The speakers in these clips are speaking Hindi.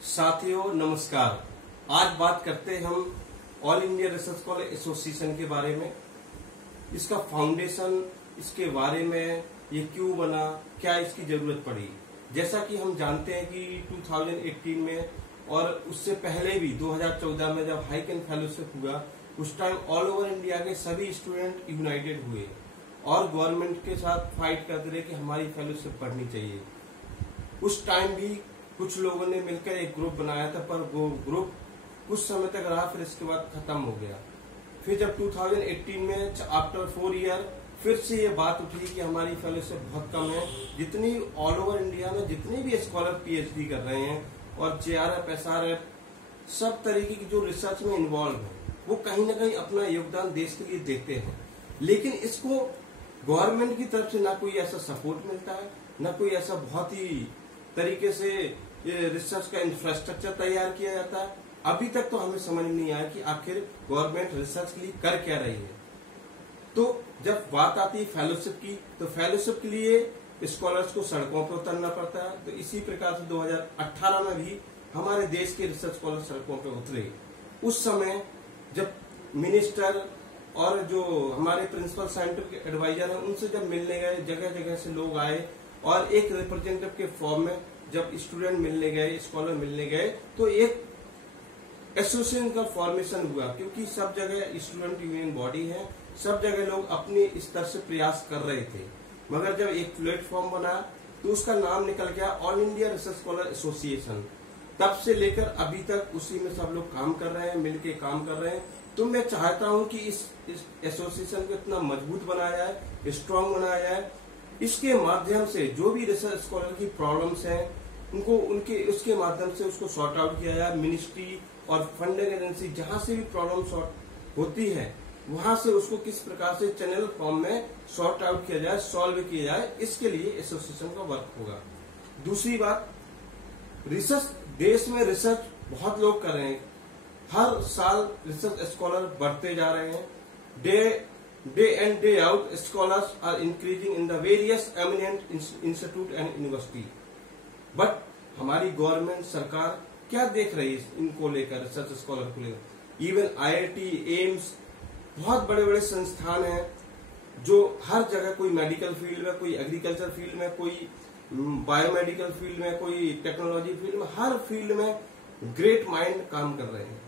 साथियों नमस्कार। आज बात करते हैं हम all India research scholar association के बारे में, इसका फाउंडेशन, इसके बारे में ये क्यों बना, क्या इसकी जरूरत पड़ी। जैसा कि हम जानते हैं कि 2018 में और उससे पहले भी 2014 में जब हाइक एंड फेलोशिप हुआ, उस टाइम ऑल ओवर इंडिया के सभी स्टूडेंट यूनाइटेड हुए और गवर्नमेंट के साथ फाइट करते रहे कि हमारी फेलोशिप बढ़नी चाहिए। उस टाइम भी कुछ लोगों ने मिलकर एक ग्रुप बनाया था, पर वो ग्रुप कुछ समय तक रहा, फिर इसके बाद खत्म हो गया। फिर जब 2018 में आफ्टर 4 ईयर फिर से ये बात उठी कि हमारी फेलोशिप बहुत कम है। जितनी ऑल ओवर इंडिया में जितने भी स्कॉलर पीएचडी कर रहे हैं और जेआरएफ, एसआरएफ, सब तरीके की जो रिसर्च में इन्वॉल्व है, वो कहीं ना कहीं अपना योगदान देश के लिए देते हैं, लेकिन इसको गवर्नमेंट की तरफ से ना कोई ऐसा सपोर्ट मिलता है, ना कोई ऐसा बहुत ही तरीके से ये रिसर्च का इंफ्रास्ट्रक्चर तैयार किया जाता है। अभी तक तो हमें समझ नहीं आया कि आखिर गवर्नमेंट रिसर्च के लिए कर क्या रही है। तो जब बात आती है फेलोशिप की, तो फेलोशिप के लिए स्कॉलर्स को सड़कों पर उतरना पड़ता है। तो इसी प्रकार से 2018 में भी हमारे देश के रिसर्च स्कॉलर सड़कों पर उतरे। उस समय जब मिनिस्टर और जो हमारे प्रिंसिपल साइंटिफिक एडवाइजर है, उनसे जब मिलने गए, जगह जगह से लोग आए और एक रिप्रेजेंटेटिव के फॉर्म में जब स्टूडेंट मिलने गए, स्कॉलर मिलने गए, तो एक एसोसिएशन का फॉर्मेशन हुआ। क्योंकि सब जगह स्टूडेंट यूनियन बॉडी है, सब जगह लोग अपने स्तर से प्रयास कर रहे थे, मगर जब एक प्लेटफॉर्म बना तो उसका नाम निकल गया all India research scholar association. तब से लेकर अभी तक उसी में सब लोग काम कर रहे हैं, मिलके काम कर रहे हैं। तो मैं चाहता हूं कि इस एसोसिएशन को इतना मजबूत बनाया जाए, स्ट्रांग बनाया जाए। इसके माध्यम से जो भी रिसर्च स्कॉलर की प्रॉब्लम्स हैं, उनको उसके माध्यम से उसको सॉर्ट आउट किया जाए। मिनिस्ट्री और फंडिंग एजेंसी जहां से भी प्रॉब्लम सॉर्ट होती है, वहां से उसको किस प्रकार से चैनल फॉर्म में सॉर्ट आउट किया जाए, सॉल्व किया जाए, इसके लिए एसोसिएशन का वर्क होगा। दूसरी बात, रिसर्च, देश में रिसर्च बहुत लोग कर रहे हैं। हर साल रिसर्च स्कॉलर बढ़ते जा रहे हैं। Day and day out scholars are increasing in the various eminent institute and university. But हमारी गवर्नमेंट, सरकार क्या देख रही है इनको लेकर, रिसर्च स्कॉलर को लेकर। इवन आईआईटी, एम्स, बहुत बड़े बड़े संस्थान हैं जो हर जगह, कोई मेडिकल फील्ड में, कोई एग्रीकल्चर फील्ड में, कोई बायोमेडिकल फील्ड में, कोई टेक्नोलॉजी फील्ड में, हर फील्ड में ग्रेट माइंड काम कर रहे हैं।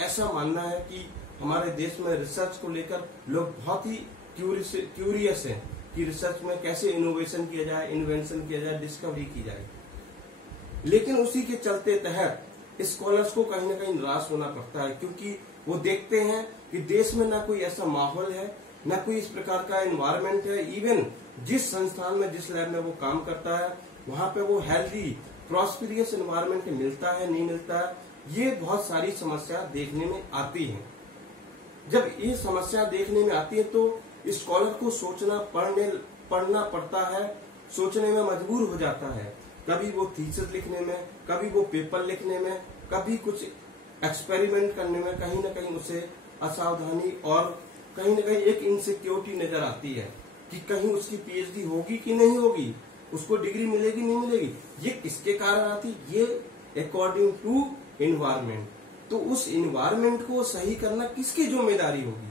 ऐसा मानना है कि हमारे देश में रिसर्च को लेकर लोग बहुत ही क्यूरियस हैं कि रिसर्च में कैसे इनोवेशन किया जाए, इन्वेंशन किया जाए, डिस्कवरी की जाए। लेकिन उसी के चलते तहत स्कॉलर्स को कहीं ना कहीं निराश होना पड़ता है, क्योंकि वो देखते हैं कि देश में ना कोई ऐसा माहौल है, ना कोई इस प्रकार का एनवायरनमेंट है। इवन जिस संस्थान में, जिस लैब में वो काम करता है, वहां पे वो हेल्दी प्रॉस्पेरियस एनवायरनमेंट मिलता है, नहीं मिलता है। ये बहुत सारी समस्या देखने में आती है। जब ये समस्या देखने में आती है तो स्कॉलर को सोचना, पढ़ना पड़ता है, सोचने में मजबूर हो जाता है। कभी वो थीसिस लिखने में, कभी वो पेपर लिखने में, कभी कुछ एक्सपेरिमेंट करने में कहीं ना कहीं उसे असावधानी और कहीं ना कहीं एक इनसिक्योरिटी नजर आती है कि कहीं उसकी पीएचडी होगी कि नहीं होगी, उसको डिग्री मिलेगी नहीं मिलेगी। ये किसके कारण आती? ये अकॉर्डिंग टू एनवायरमेंट। तो उस एनवायरमेंट को सही करना किसकी जिम्मेदारी होगी,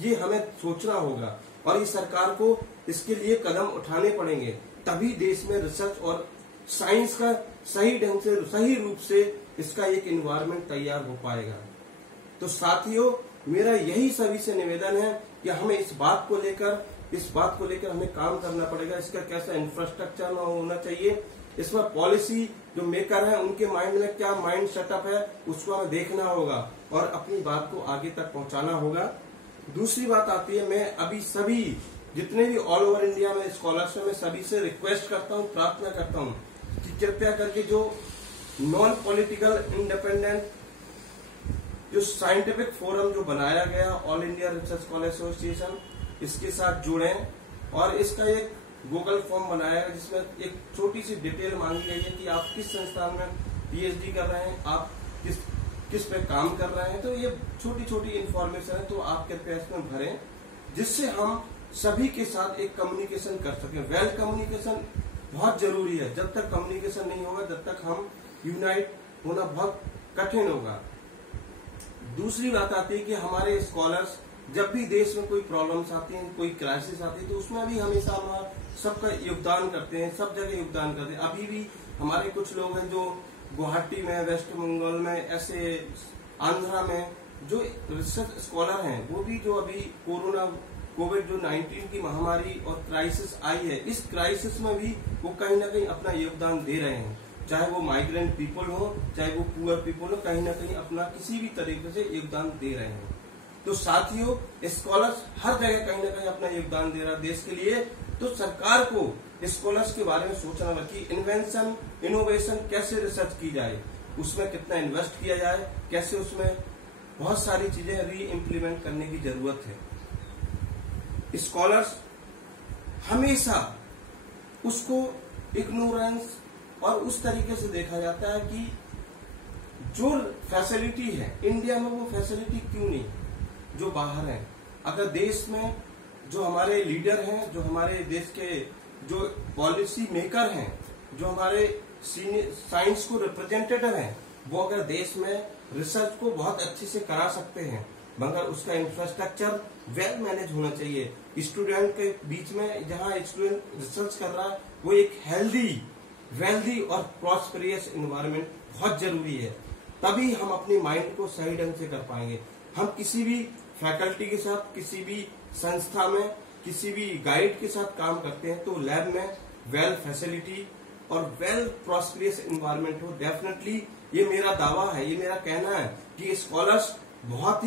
ये हमें सोचना होगा और इस सरकार को इसके लिए कदम उठाने पड़ेंगे। तभी देश में रिसर्च और साइंस का सही ढंग से, सही रूप से इसका एक एनवायरमेंट तैयार हो पाएगा। तो साथियों, मेरा यही सभी से निवेदन है कि हमें इस बात को लेकर हमें काम करना पड़ेगा। इसका कैसा इंफ्रास्ट्रक्चर होना चाहिए, इसमें पॉलिसी जो मेकर है उनके माइंड में क्या माइंड सेटअप है, उसको हमें देखना होगा और अपनी बात को आगे तक पहुंचाना होगा। दूसरी बात आती है, मैं अभी सभी जितने भी ऑल ओवर इंडिया में स्कॉलर्स हैं, मैं सभी से रिक्वेस्ट करता हूं, प्रार्थना करता हूं कि कृपया करके जो नॉन पॉलिटिकल इंडिपेंडेंट जो साइंटिफिक फोरम जो बनाया गया all India research scholar association, इसके साथ जुड़ें और इसका एक गूगल फॉर्म बनाया है जिसमें एक छोटी सी डिटेल मांगी गई है कि आप किस संस्थान में पीएचडी कर रहे हैं, आप किस पे काम कर रहे हैं। तो ये छोटी छोटी इन्फॉर्मेशन है, तो आप कृपया इसमें भरें, जिससे हम सभी के साथ एक कम्युनिकेशन कर सकें। वेल कम्युनिकेशन बहुत जरूरी है। जब तक कम्युनिकेशन नहीं होगा, जब तक हम यूनाइट होना बहुत कठिन होगा। दूसरी बात आती है कि हमारे स्कॉलर्स जब भी देश में कोई प्रॉब्लम्स आती हैं, कोई क्राइसिस आती है, तो उसमें भी हमेशा हमारा सबका योगदान करते हैं, सब जगह योगदान करते हैं। अभी भी हमारे कुछ लोग हैं जो गुवाहाटी में, वेस्ट बंगाल में, ऐसे आंध्रा में जो रिसर्च स्कॉलर हैं, वो भी जो अभी कोविड-19 की महामारी और क्राइसिस आई है, इस क्राइसिस में भी वो कहीं ना कहीं अपना योगदान दे रहे हैं। चाहे वो माइग्रेंट पीपल हो, चाहे वो पुअर पीपल हो, कहीं ना कहीं अपना किसी भी तरीके से योगदान दे रहे हैं। तो साथियों, स्कॉलर्स हर जगह कहीं ना कहीं अपना योगदान दे रहा है देश के लिए। तो सरकार को स्कॉलर्स के बारे में सोचना होगा कि इन्वेंशन, इनोवेशन कैसे रिसर्च की जाए, उसमें कितना इन्वेस्ट किया जाए, कैसे उसमें बहुत सारी चीजें री इम्प्लीमेंट करने की जरूरत है। स्कॉलर्स हमेशा उसको इग्नोरेंस और उस तरीके से देखा जाता है कि जो फैसिलिटी है इंडिया में, वो फैसिलिटी क्यों नहीं जो बाहर है। अगर देश में जो हमारे लीडर हैं, जो हमारे देश के जो पॉलिसी मेकर हैं, जो हमारे सीनियर साइंस को रिप्रेजेंटेटिव हैं, वो अगर देश में रिसर्च को बहुत अच्छे से करा सकते हैं, मगर उसका इंफ्रास्ट्रक्चर वेल मैनेज होना चाहिए। स्टूडेंट के बीच में जहां स्टूडेंट रिसर्च कर रहा है, वो एक हेल्दी, वेल्दी और प्रॉस्पेरियस एनवायरनमेंट बहुत जरूरी है। तभी हम अपने माइंड को सही ढंग से कर पाएंगे। हम किसी भी फैकल्टी के साथ, किसी भी संस्था में, किसी भी गाइड के साथ काम करते हैं, तो लैब में वेल फैसिलिटी और वेल प्रॉस्पेरियस एनवायरनमेंट हो। डेफिनेटली ये मेरा दावा है, ये मेरा कहना है कि स्कॉलर्स बहुत ही